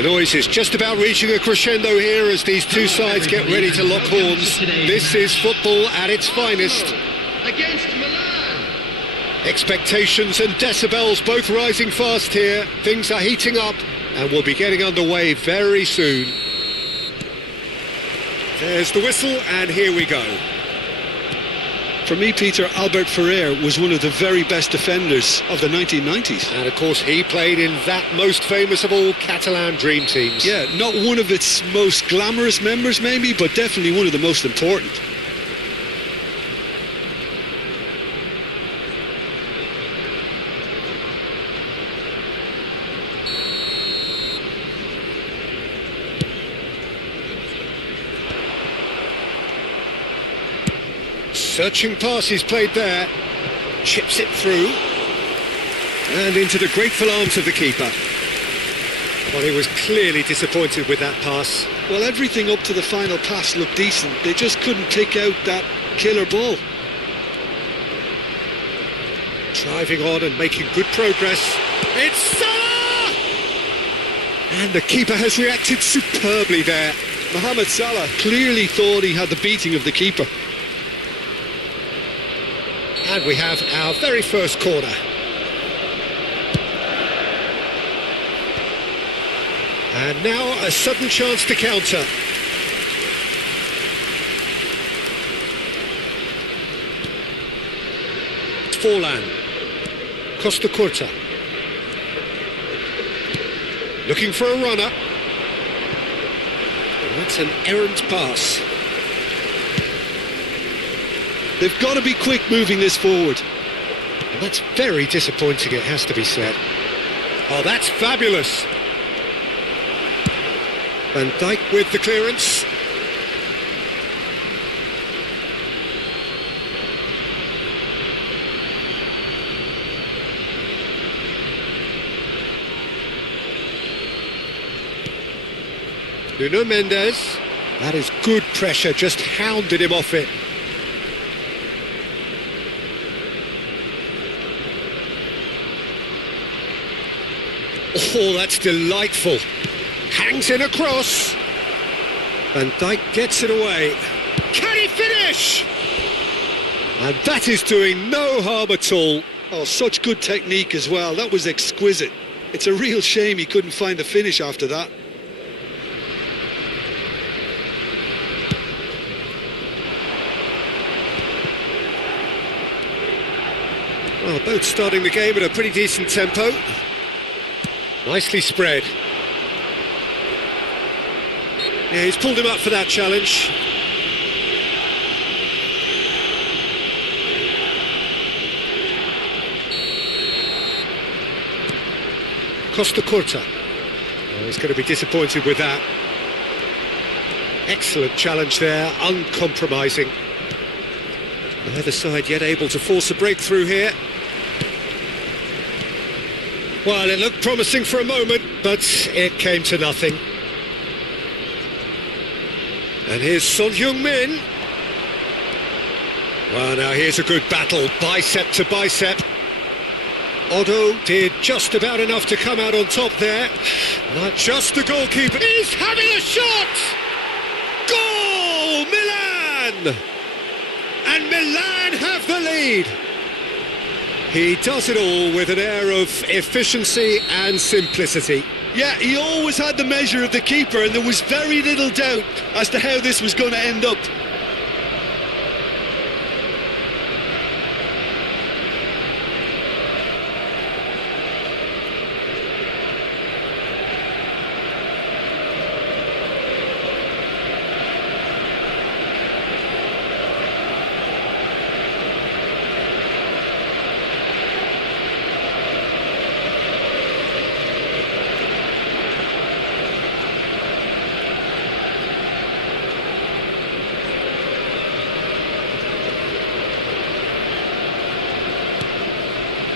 The noise is just about reaching a crescendo here as these two sides get ready to lock horns. This is football at its finest. Against Milan. Expectations and decibels both rising fast here. Things are heating up and we'll be getting underway very soon. There's the whistle and here we go. For me, Peter, Albert Ferrer was one of the very best defenders of the 1990s. And of course he played in that most famous of all Catalan dream teams. Yeah, not one of its most glamorous members maybe, but definitely one of the most important. Searching pass is played there, chips it through, and into the grateful arms of the keeper. Well, he was clearly disappointed with that pass. Well, everything up to the final pass looked decent. They just couldn't pick out that killer ball. Driving on and making good progress. It's Salah! And the keeper has reacted superbly there. Mohamed Salah clearly thought he had the beating of the keeper. And we have our very first corner. And now a sudden chance to counter. Forlan. Costa Curta. Looking for a runner. And that's an errant pass. They've got to be quick moving this forward. And that's very disappointing, it has to be said. Oh, that's fabulous. Van Dijk with the clearance. Nuno Mendes. That is good pressure, just hounded him off it. Oh, that's delightful. Hangs in across. Van Dijk gets it away. Can he finish? And that is doing no harm at all. Oh, such good technique as well. That was exquisite. It's a real shame he couldn't find the finish after that. Well, both starting the game at a pretty decent tempo. Nicely spread. Yeah, he's pulled him up for that challenge. Costa Curta. Oh, he's going to be disappointed with that. Excellent challenge there, uncompromising. Neither side yet able to force a breakthrough here. Well, it looked promising for a moment, but it came to nothing. And here's Son Heung-min. Well, now here's a good battle, bicep to bicep. Otto did just about enough to come out on top there. Not just the goalkeeper. He's having a shot! Goal! Milan! And Milan have the lead. He does it all with an air of efficiency and simplicity. Yeah, he always had the measure of the keeper, and there was very little doubt as to how this was going to end up.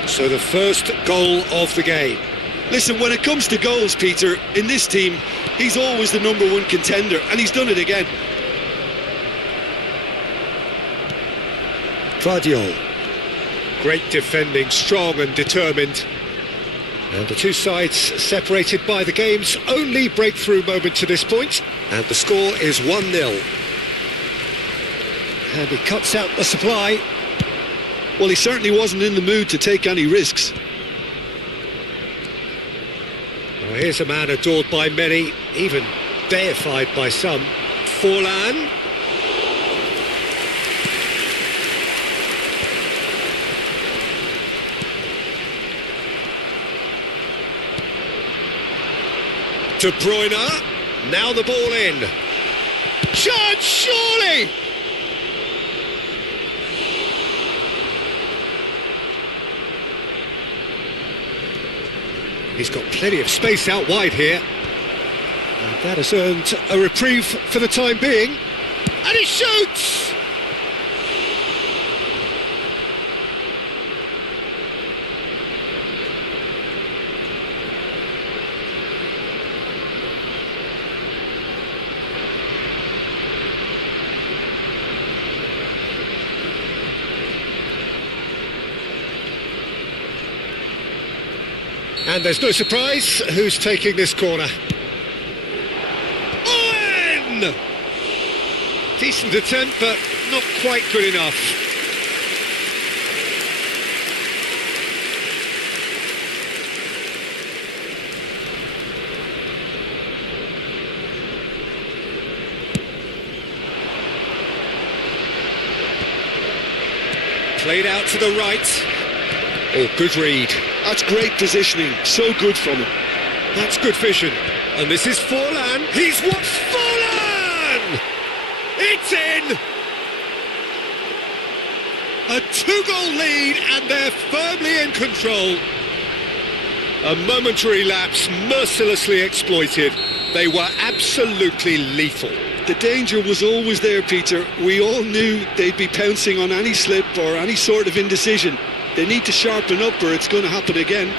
So the first goal of the game. Listen, when it comes to goals, Peter, in this team, he's always the number one contender, and he's done it again. Guardiola. Great defending, strong and determined. And the two sides separated by the game's only breakthrough moment to this point. And the score is 1-0. And he cuts out the supply. Well, he certainly wasn't in the mood to take any risks. Well, here's a man adored by many, even deified by some. Forlan. De Bruyne, now the ball in. Chance, surely! He's got plenty of space out wide here. And that has earned a reprieve for the time being. And he shoots! And there's no surprise who's taking this corner. Owen! Decent attempt, but not quite good enough. Played out to the right. Oh, good read. That's great positioning, so good from him. That's good vision. And this is Forlan. He's watched Forlan! It's in! A 2-goal lead and they're firmly in control. A momentary lapse mercilessly exploited. They were absolutely lethal. The danger was always there, Peter. We all knew they'd be pouncing on any slip or any sort of indecision. They need to sharpen up or it's going to happen again.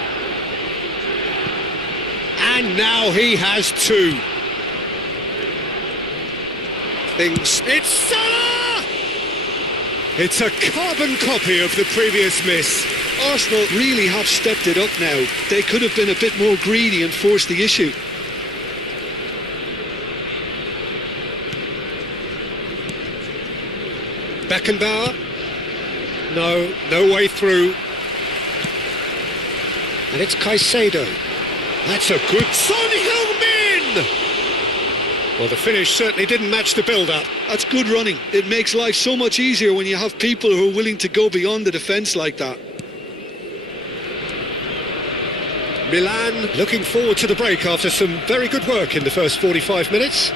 And now he has two. It's Salah! It's a carbon copy of the previous miss. Arsenal really have stepped it up now. They could have been a bit more greedy and forced the issue. Beckenbauer. No way through. And it's Caicedo. That's a good Son Heung-min! Well, the finish certainly didn't match the build-up. That's good running. It makes life so much easier when you have people who are willing to go beyond the defence like that. Milan looking forward to the break after some very good work in the first 45 minutes.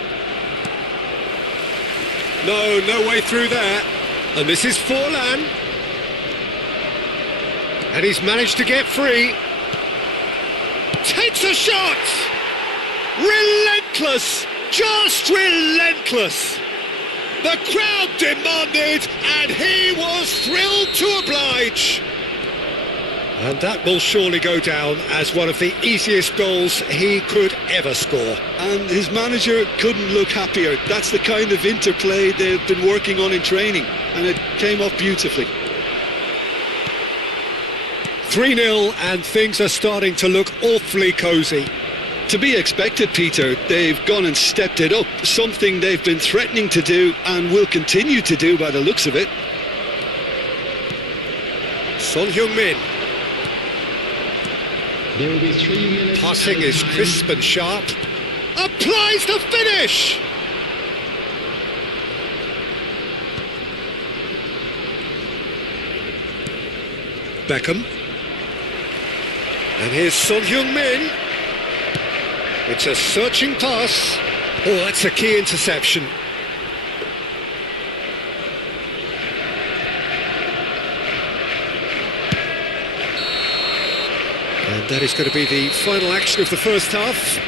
No way through there. And this is Forlan. And he's managed to get free. Takes a shot! Relentless! Just relentless! The crowd demanded, and he was thrilled to oblige. And that will surely go down as one of the easiest goals he could ever score. And his manager couldn't look happier. That's the kind of interplay they've been working on in training, and it came off beautifully. 3-0 and things are starting to look awfully cosy. To be expected, Peter. They've gone and stepped it up, something they've been threatening to do and will continue to do by the looks of it. Son Heung-min. There will be 3 minutes. Passing is crisp and sharp. Applies the finish! Beckham. And here's Son Heung-min. It's a searching pass. Oh, that's a key interception. And that is going to be the final action of the first half.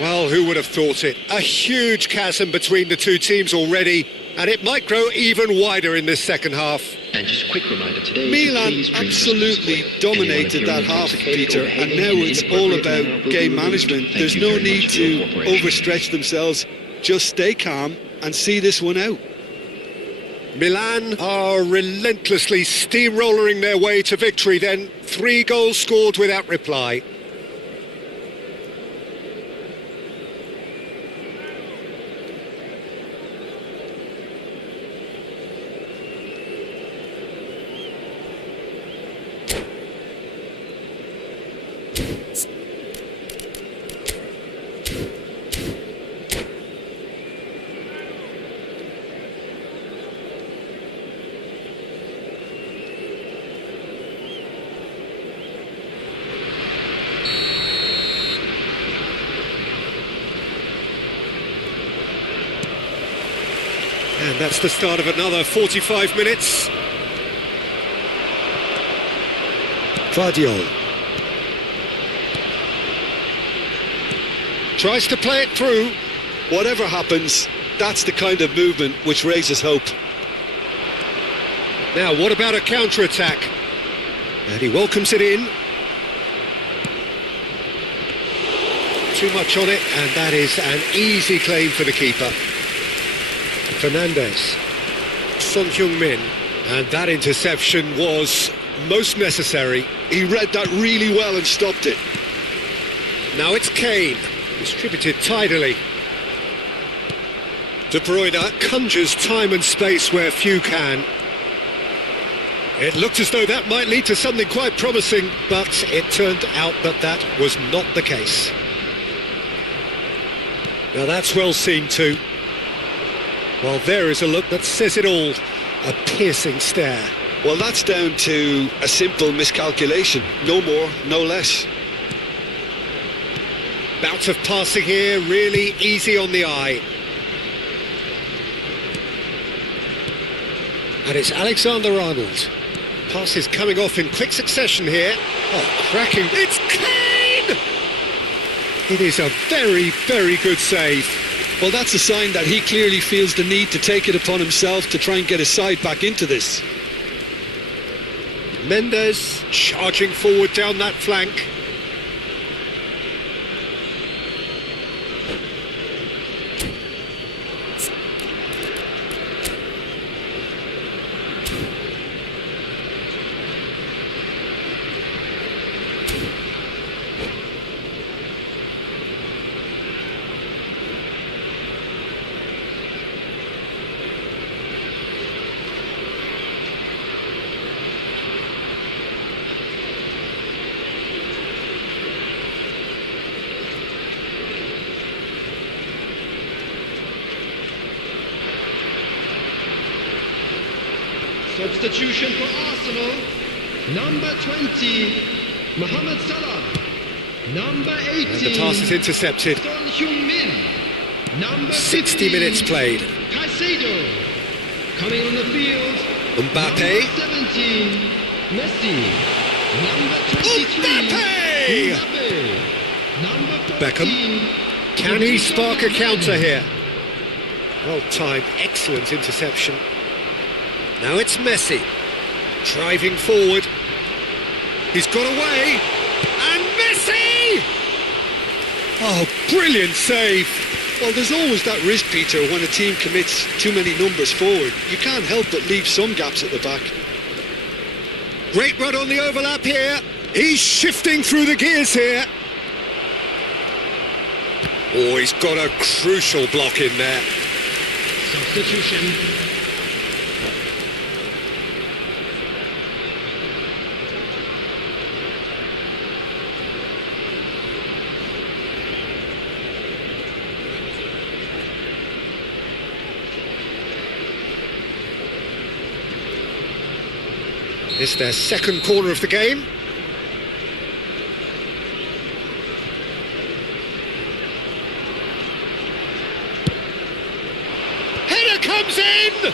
Well, who would have thought it? A huge chasm between the two teams already, and it might grow even wider in this second half. And just a quick reminder today. Milan absolutely dominated that half, Peter, and now it's all about game management. There's no need to overstretch themselves. Just stay calm and see this one out. Milan are relentlessly steamrolling their way to victory then. 3 goals scored without reply. And that's the start of another 45 minutes. Vardiol tries to play it through. Whatever happens, that's the kind of movement which raises hope. Now, what about a counter-attack? And he welcomes it in. Too much on it, and that is an easy claim for the keeper. Fernandez, Son Heung-min, and that interception was most necessary. He read that really well and stopped it. Now it's Kane, distributed tidily. De Bruyne conjures time and space where few can. It looked as though that might lead to something quite promising, but it turned out that that was not the case. Now that's well seen too. Well, there is a look that says it all. A piercing stare. Well, that's down to a simple miscalculation. No more, no less. Bout of passing here, really easy on the eye. And it's Alexander-Arnold. Passes coming off in quick succession here. Oh, cracking. It's Kane! It is a very, very good save. Well, that's a sign that he clearly feels the need to take it upon himself to try and get his side back into this. Mendes charging forward down that flank. Substitution for Arsenal, number 20, Mohamed Salah. Number 18, And the pass is intercepted. Son Heung-min. Number 60 minutes played. Caicedo. Coming on the field, Mbappe. number 17, Messi. Number 23, Mbappe! Mbappe. Number 14, Beckham. Can he spark a counter here? Well timed, excellent interception. Now it's Messi, driving forward. He's got away, and Messi! Oh, brilliant save. Well, there's always that risk, Peter, when a team commits too many numbers forward. You can't help but leave some gaps at the back. Great run on the overlap here. He's shifting through the gears here. Oh, he's got a crucial block in there. substitution. It's their second corner of the game. Header comes in!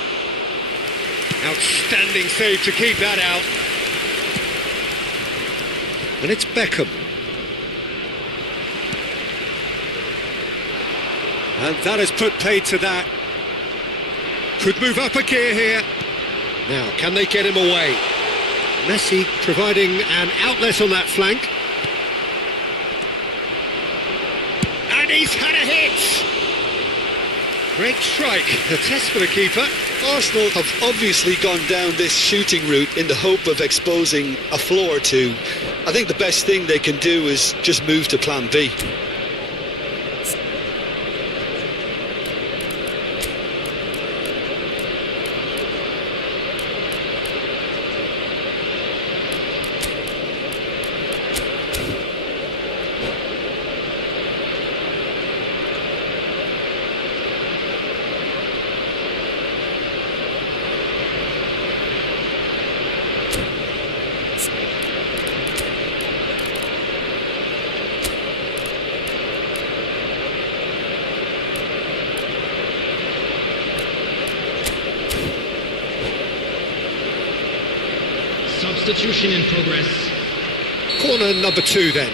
Outstanding save to keep that out. And it's Beckham. And that has put paid to that. Could move up a gear here. Now, can they get him away? Messi providing an outlet on that flank. And he's had a hit! Great strike, a test for the keeper. Arsenal have obviously gone down this shooting route in the hope of exposing a flaw or two. I think the best thing they can do is just move to plan B. Substitution in progress. Corner number 2 then.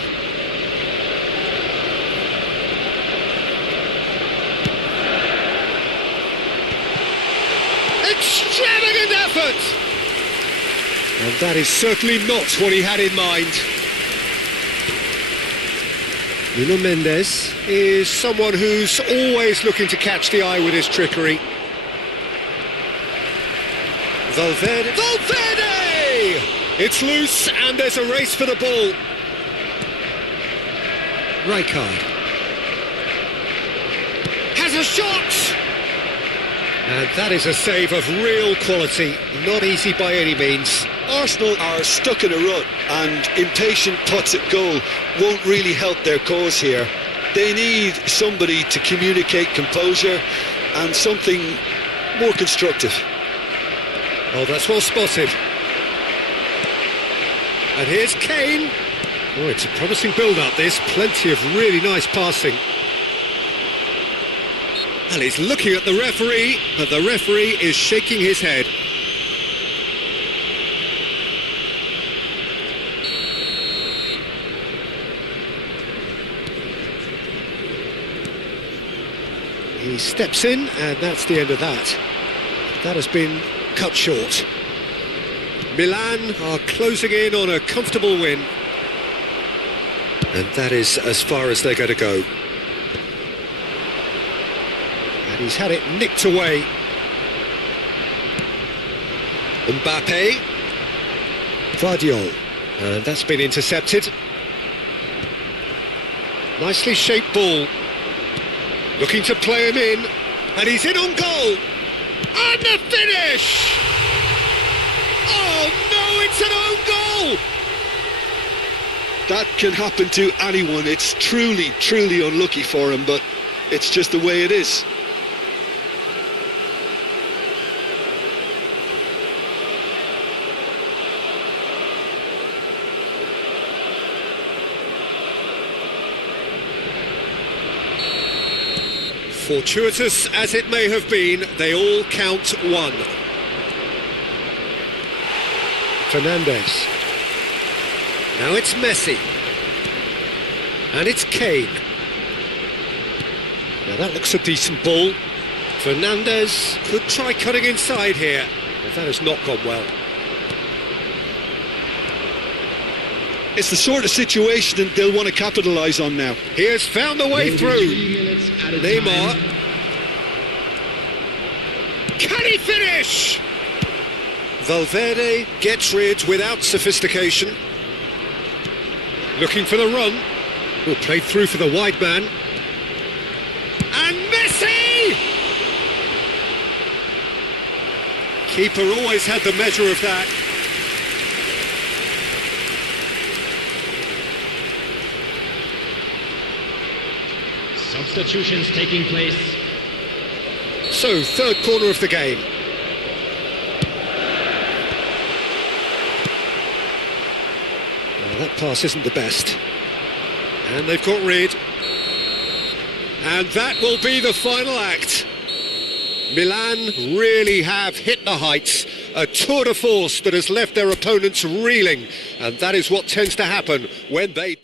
Extravagant effort! And that is certainly not what he had in mind. Nuno Mendes is someone who's always looking to catch the eye with his trickery. Valverde! It's loose and there's a race for the ball. Rijkaard has a shot! And that is a save of real quality, not easy by any means. Arsenal are stuck in a rut and impatient putts at goal won't really help their cause here. They need somebody to communicate composure and something more constructive. Oh, that's well spotted. And here's Kane. Oh, it's a promising build-up, this. Plenty of really nice passing. And he's looking at the referee, but the referee is shaking his head. He steps in, and that's the end of that. That has been cut short. Milan are closing in on a comfortable win. And that is as far as they're going to go. And he's had it nicked away. Mbappe. Guardiola. And that's been intercepted. Nicely shaped ball. Looking to play him in. And he's in on goal. And the finish! Oh no, it's an own goal! That can happen to anyone. It's truly, truly unlucky for him, but it's just the way it is. Fortuitous as it may have been, they all count one. Fernandes. Now it's Messi. And it's Kane. Now that looks a decent ball. Fernandes could try cutting inside here, but that has not gone well. It's the sort of situation that they'll want to capitalise on now. He has found a way through. Neymar. Can he finish? Valverde gets rid without sophistication. Looking for the run. Oh, played through for the wide man. And Messi! Keeper always had the measure of that. Substitutions taking place. So, third corner of the game. Well, that pass isn't the best. And they've got rid. And that will be the final act. Milan really have hit the heights. A tour de force that has left their opponents reeling. And that is what tends to happen when they...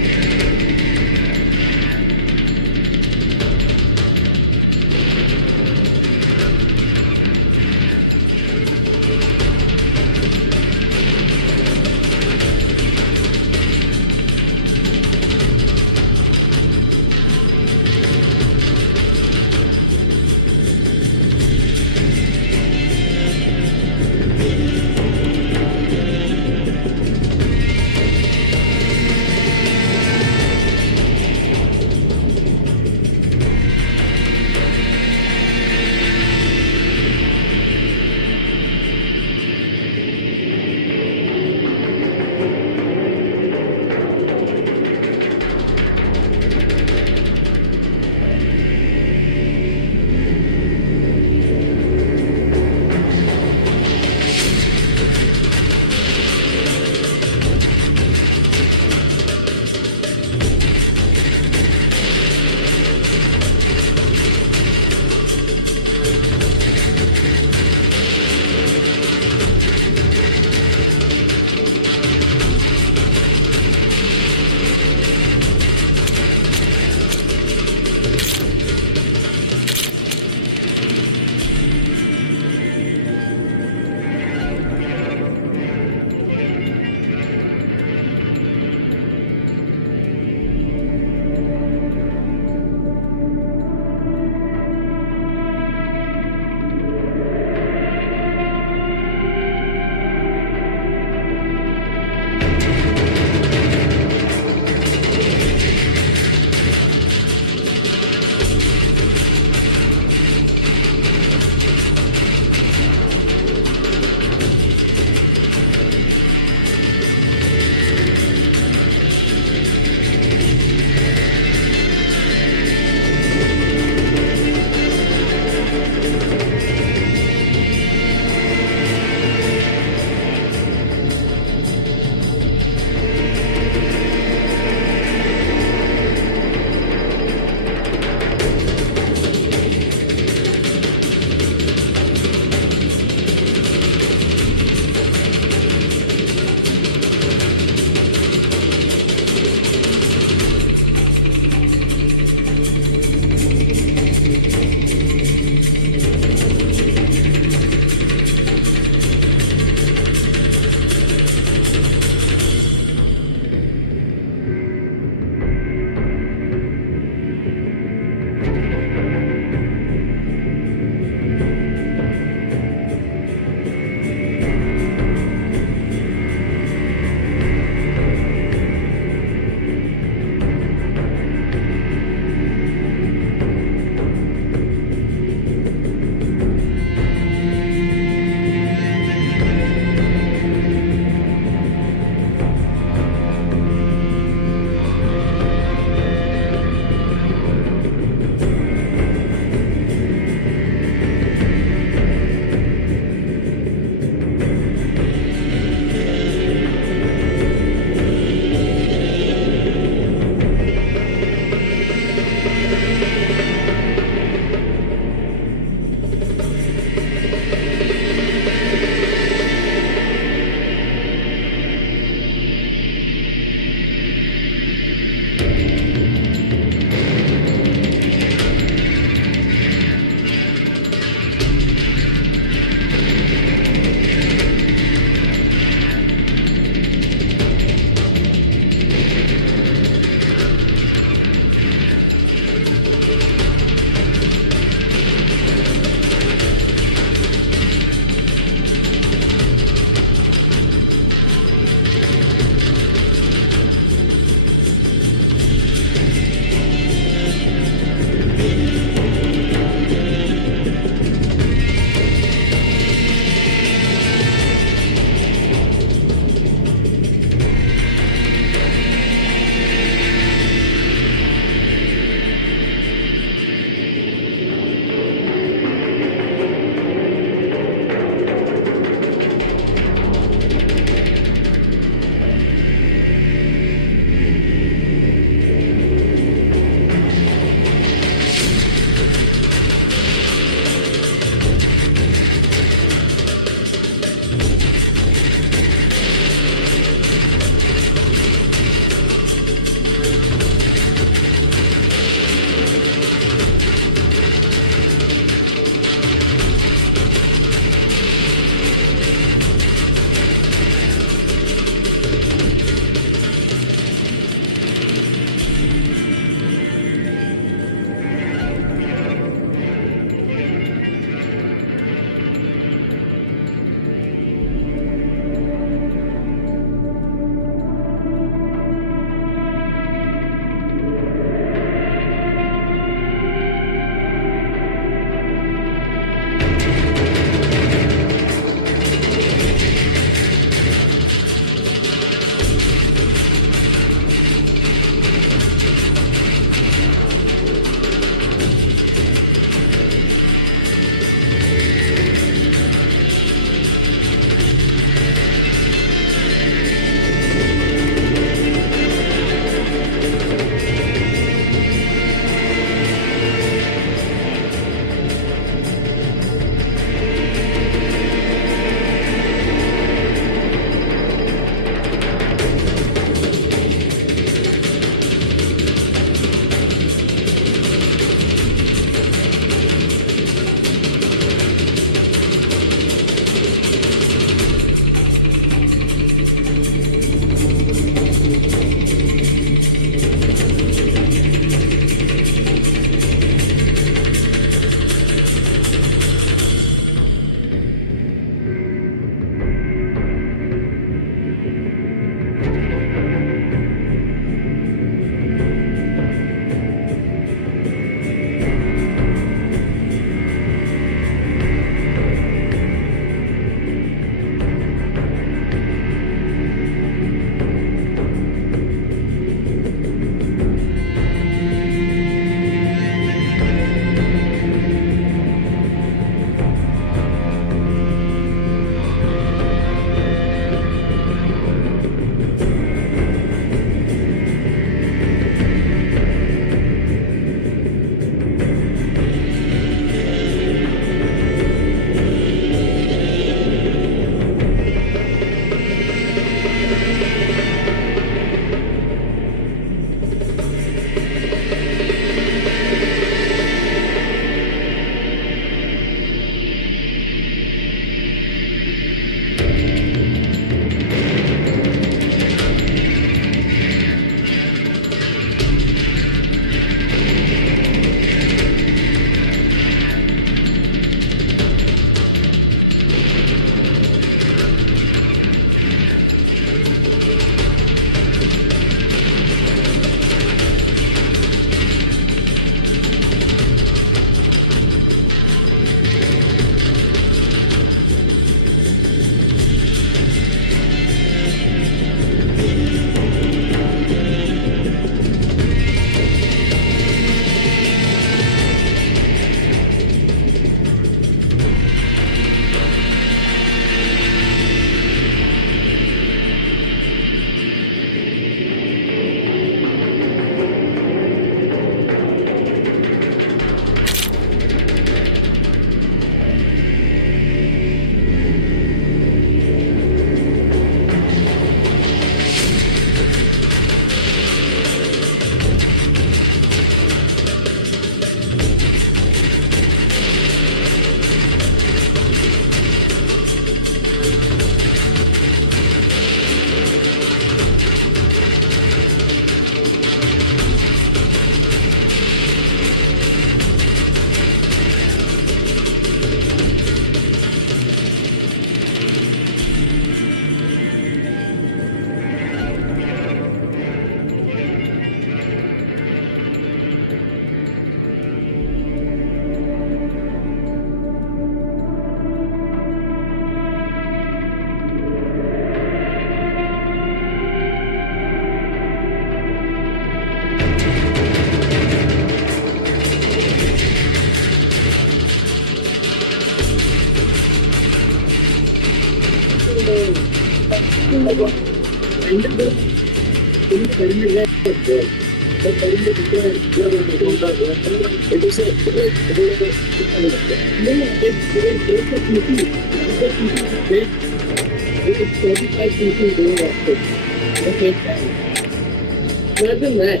Imagine that.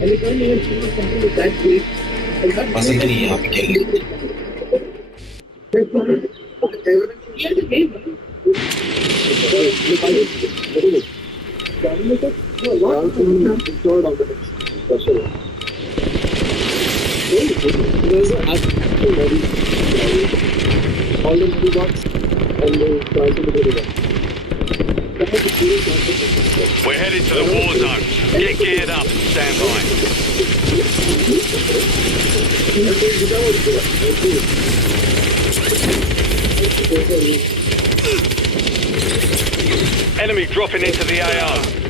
And you can't even see something with that big. पसंद नहीं है आप खेलने Here's the game. There's an actual body. All the movie box and the price of the movie box. We're headed to the war zone. Get geared up. Stand by. Enemy dropping into the AO.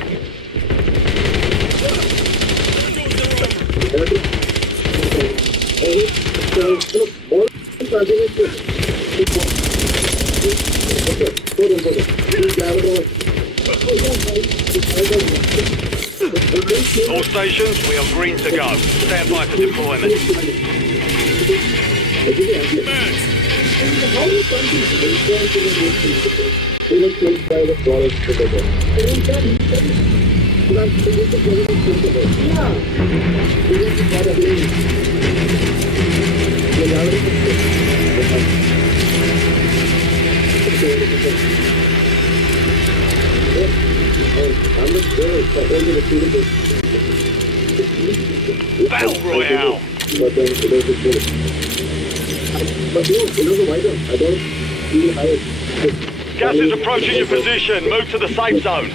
All stations, we are green to go. Stand by for deployment. Battle Royale. Gas is approaching your position. Move to the safe zone.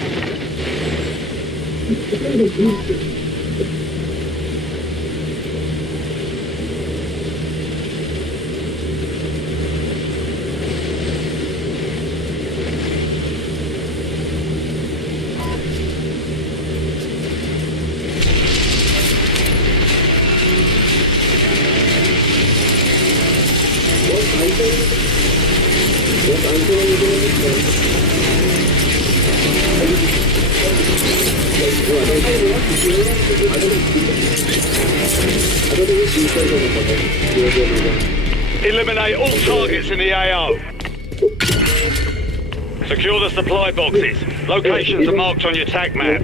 Eliminate all targets in the AO. Secure the supply boxes. Locations are marked on your TAC map.